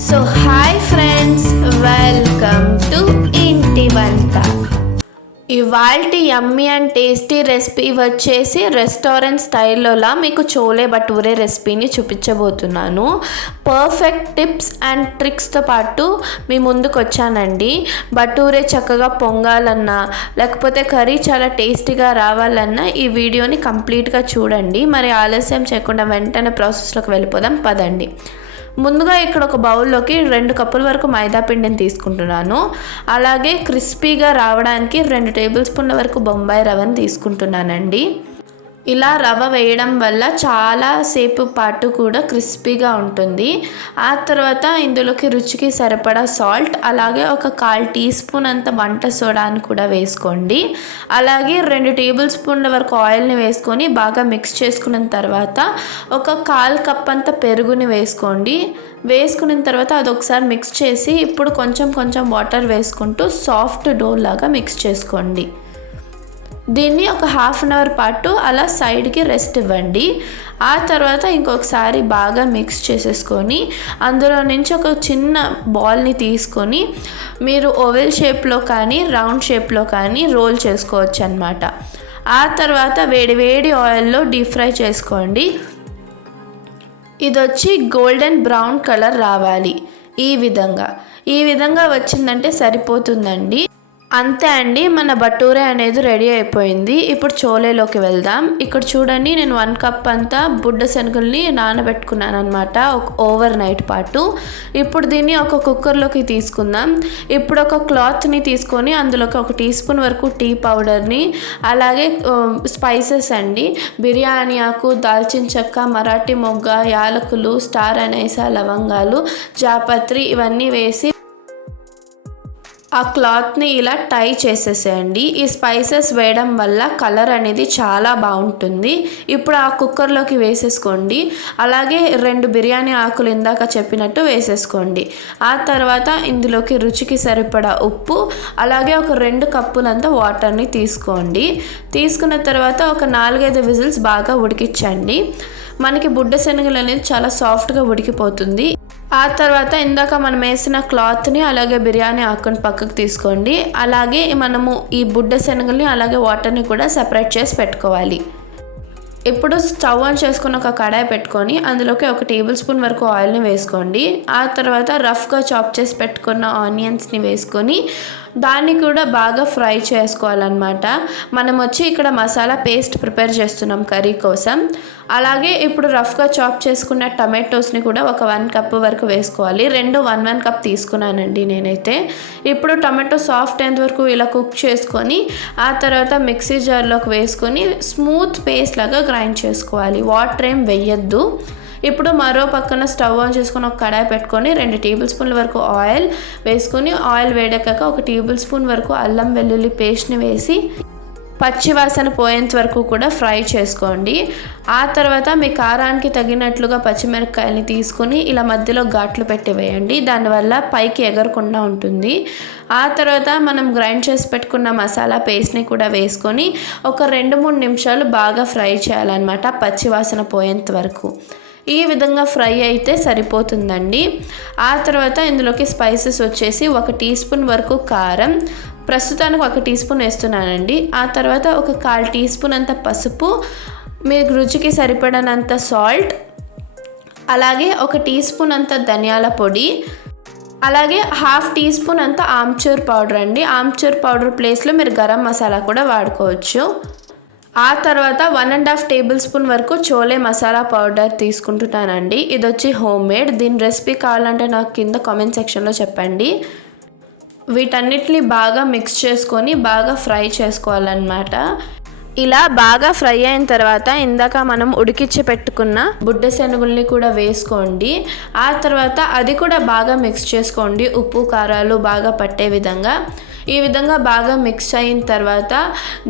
So hi friends, welcome to ఇంటి వంట. ఇవాల్టి యమ్మీ అండ్ టేస్టీ రెసిపీ వచ్చేసి రెస్టారెంట్ స్టైల్లోలా మీకు చోలే భటూరే రెసిపీని చూపించబోతున్నాను. పర్ఫెక్ట్ టిప్స్ అండ్ ట్రిక్స్తో పాటు మీ ముందుకు వచ్చానండి. భటూరే చక్కగా పొంగాలన్నా లేకపోతే కర్రీ చాలా టేస్టీగా రావాలన్నా ఈ వీడియోని కంప్లీట్గా చూడండి. మరి ఆలస్యం చేయకుండా వెంటనే ప్రాసెస్లోకి వెళ్ళిపోదాం పదండి. ముందుగా ఇక్కడ ఒక బౌల్లోకి 2 కప్పుల వరకు మైదా పిండిని తీసుకుంటున్నాను. అలాగే క్రిస్పీగా రావడానికి 2 టేబుల్ స్పూన్ల వరకు బొంబాయి రవ్వని తీసుకుంటున్నానండి. ఇలా రవ్వ వేయడం వల్ల చాలా సేపు పాటు కూడా క్రిస్పీగా ఉంటుంది. ఆ తర్వాత ఇందులోకి రుచికి సరిపడా సాల్ట్, అలాగే ఒక 1/4 టీ స్పూన్ అంత వంట సోడాని కూడా వేసుకోండి. అలాగే 2 టేబుల్ స్పూన్ల వరకు ఆయిల్ని వేసుకొని బాగా మిక్స్ చేసుకున్న తర్వాత ఒక 1/4 కప్ అంత పెరుగుని వేసుకోండి. వేసుకున్న తర్వాత అది ఒకసారి మిక్స్ చేసి ఇప్పుడు కొంచెం వాటర్ వేసుకుంటూ సాఫ్ట్ డో లాగా మిక్స్ చేసుకోండి. దీన్ని ఒక 1/2 అవర్ పాటు అలా సైడ్కి రెస్ట్ ఇవ్వండి. ఆ తర్వాత ఇంకొకసారి బాగా మిక్స్ చేసేసుకొని అందులో నుంచి ఒక చిన్న బాల్ని తీసుకొని మీరు ఓవెల్ షేప్లో కానీ రౌండ్ షేప్లో కానీ రోల్ చేసుకోవచ్చు అన్నమాట. ఆ తర్వాత వేడి ఆయిల్లో డీప్ ఫ్రై చేసుకోండి. ఇది వచ్చి గోల్డెన్ బ్రౌన్ కలర్ రావాలి. ఈ విధంగా వచ్చిందంటే సరిపోతుందండి. అంతే అండి, మన భటూరే అనేది రెడీ అయిపోయింది. ఇప్పుడు చోలేలోకి వెళ్దాం. ఇక్కడ చూడండి, నేను 1 కప్ అంతా బుడ్డ శనగల్ని నానబెట్టుకున్నాను అనమాట, ఒక ఓవర్ నైట్ పాటు. ఇప్పుడు దీన్ని ఒక కుక్కర్లోకి తీసుకుందాం. ఇప్పుడు ఒక క్లాత్ని తీసుకొని అందులోకి 1 టీ స్పూన్ వరకు టీ పౌడర్ని, అలాగే స్పైసెస్ అండి, బిర్యానీ ఆకు, దాల్చిన చెక్క, మరాఠీ మొగ్గ, యాలకులు, స్టార్ అనైసా, లవంగాలు, జాపత్రి ఇవన్నీ వేసి ఆ క్లాత్ని ఇలా టై చేసేసేయండి. ఈ స్పైసెస్ వేయడం వల్ల కలర్ అనేది చాలా బాగుంటుంది. ఇప్పుడు ఆ కుక్కర్లోకి వేసేసుకోండి. అలాగే 2 బిర్యానీ ఆకులు ఇందాక చెప్పినట్టు వేసేసుకోండి. ఆ తర్వాత ఇందులోకి రుచికి సరిపడా ఉప్పు, అలాగే ఒక 2 కప్పులంతా వాటర్ని తీసుకోండి. తీసుకున్న తర్వాత ఒక 4-5 విజిల్స్ బాగా ఉడికించండి. మనకి బుడ్డ శనగలు అనేది చాలా సాఫ్ట్గా ఉడికిపోతుంది. ఆ తర్వాత ఇందాక మనం వేసిన క్లాత్ని అలాగే బిర్యానీ ఆకుని పక్కకు తీసుకోండి. అలాగే మనము ఈ బుడ్డ శనగల్ని అలాగే వాటర్ని కూడా సెపరేట్ చేసి పెట్టుకోవాలి. ఇప్పుడు స్టవ్ ఆన్ చేసుకుని ఒక కడాయి పెట్టుకొని అందులోకి 1 టేబుల్ స్పూన్ వరకు ఆయిల్ని వేసుకోండి. ఆ తర్వాత రఫ్గా చాప్ చేసి పెట్టుకున్న ఆనియన్స్ని వేసుకొని దాన్ని కూడా బాగా ఫ్రై చేసుకోవాలన్నమాట. మనం వచ్చి ఇక్కడ మసాలా పేస్ట్ ప్రిపేర్ చేస్తున్నాం కర్రీ కోసం. అలాగే ఇప్పుడు రఫ్గా చాప్ చేసుకున్న టమాటోస్ని కూడా ఒక 1 కప్ వరకు వేసుకోవాలి. 1 కప్ తీసుకున్నానండి నేనైతే. ఇప్పుడు టమాటో సాఫ్ట్ అయ్యేంత వరకు ఇలా కుక్ చేసుకొని ఆ తర్వాత మిక్సీ జార్లోకి వేసుకొని స్మూత్ పేస్ట్ లాగా గ్రైండ్ చేసుకోవాలి. వాటర్ ఏం వేయద్దు. ఇప్పుడు మరో పక్కన స్టవ్ ఆన్ చేసుకొని ఒక కడాయి పెట్టుకొని 2 టేబుల్ స్పూన్ల వరకు ఆయిల్ వేసుకొని ఆయిల్ వేడెక్కాక 1 టేబుల్ స్పూన్ వరకు అల్లం వెల్లుల్లి పేస్ట్ని వేసి పచ్చివాసన పోయేంత వరకు కూడా ఫ్రై చేసుకోండి. ఆ తర్వాత మీ కారానికి తగినట్లుగా పచ్చిమిరపకాయలని తీసుకొని ఇలా మధ్యలో ఘాట్లు పెట్టి వేయండి. దానివల్ల పైకి ఎగరకుండా ఉంటుంది. ఆ తర్వాత మనం గ్రైండ్ చేసి పెట్టుకున్న మసాలా పేస్ట్ని కూడా వేసుకొని ఒక 2-3 నిమిషాలు బాగా ఫ్రై చేయాలన్నమాట, పచ్చివాసన పోయేంత వరకు. ఈ విధంగా ఫ్రై అయితే సరిపోతుందండి. ఆ తర్వాత ఇందులోకి స్పైసెస్ వచ్చేసి 1 టీ స్పూన్ వరకు కారం, ప్రస్తుతానికి 1 టీ స్పూన్ వేస్తున్నానండి. ఆ తర్వాత ఒక 1/4 టీ స్పూన్ అంత పసుపు, మీకు రుచికి సరిపడనంత సాల్ట్, అలాగే 1 టీ స్పూన్ అంత ధనియాల పొడి, అలాగే 1/2 టీ స్పూన్ అంత ఆమ్చూర్ పౌడర్ అండి. ఆమ్చూర్ పౌడర్ ప్లేస్లో మీరు గరం మసాలా కూడా వాడుకోవచ్చు. ఆ తర్వాత 1.5 టేబుల్ స్పూన్ వరకు చోలే మసాలా పౌడర్ తీసుకుంటున్నానండి. ఇది వచ్చి హోమ్ మేడ్. దీని రెసిపీ కావాలంటే నాకు కింద కామెంట్ సెక్షన్లో చెప్పండి. వీటన్నిటిని బాగా మిక్స్ చేసుకొని బాగా ఫ్రై చేసుకోవాలన్నమాట. ఇలా బాగా ఫ్రై అయిన తర్వాత ఇందాక మనం ఉడికించి పెట్టుకున్న బుడ్డ శనగల్ని కూడా వేసుకోండి. ఆ తర్వాత అది కూడా బాగా మిక్స్ చేసుకోండి, ఉప్పు కారాలు బాగా పట్టే విధంగా. ఈ విధంగా బాగా మిక్స్ అయిన తర్వాత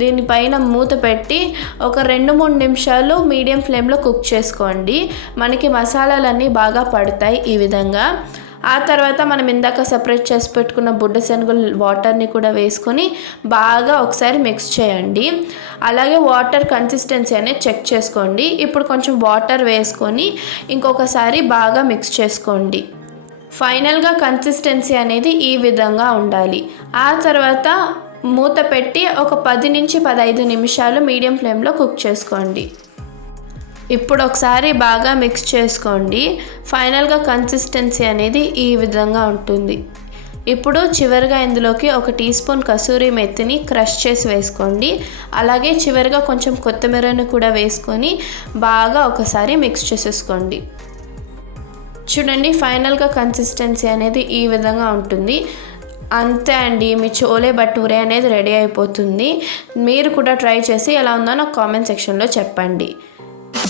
దీనిపైన మూత పెట్టి ఒక 2-3 నిమిషాలు మీడియం ఫ్లేమ్లో కుక్ చేసుకోండి. మనకి మసాలాలన్నీ బాగా పడతాయి ఈ విధంగా. ఆ తర్వాత మనం ఇందాక సెపరేట్ చేసి పెట్టుకున్న బుడ్డ శనగలు వాటర్ని కూడా వేసుకొని బాగా ఒకసారి మిక్స్ చేయండి. అలాగే వాటర్ కన్సిస్టెన్సీ అనేది చెక్ చేసుకోండి. ఇప్పుడు కొంచెం వాటర్ వేసుకొని ఇంకొకసారి బాగా మిక్స్ చేసుకోండి. ఫైనల్గా కన్సిస్టెన్సీ అనేది ఈ విధంగా ఉండాలి. ఆ తర్వాత మూత పెట్టి ఒక 10 నుంచి 15 నిమిషాలు మీడియం ఫ్లేమ్లో కుక్ చేసుకోండి. ఇప్పుడు ఒకసారి బాగా మిక్స్ చేసుకోండి. ఫైనల్గా కన్సిస్టెన్సీ అనేది ఈ విధంగా ఉంటుంది. ఇప్పుడు చివరిగా ఇందులోకి 1 టీ స్పూన్ కసూరి మెత్తిని క్రష్ చేసి వేసుకోండి. అలాగే చివరిగా కొంచెం కొత్తిమీరను కూడా వేసుకొని బాగా ఒకసారి మిక్స్ చేసేసుకోండి. చూడండి, ఫైనల్గా కన్సిస్టెన్సీ అనేది ఈ విధంగా ఉంటుంది. అంతే అండి, మీ చోలే భటూరే అనేది రెడీ అయిపోతుంది. మీరు కూడా ట్రై చేసి ఎలా ఉందో నాకు కామెంట్ సెక్షన్లో చెప్పండి.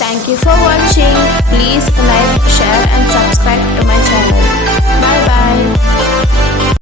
Thank you for watching. Please like, share and subscribe to my channel. Bye bye.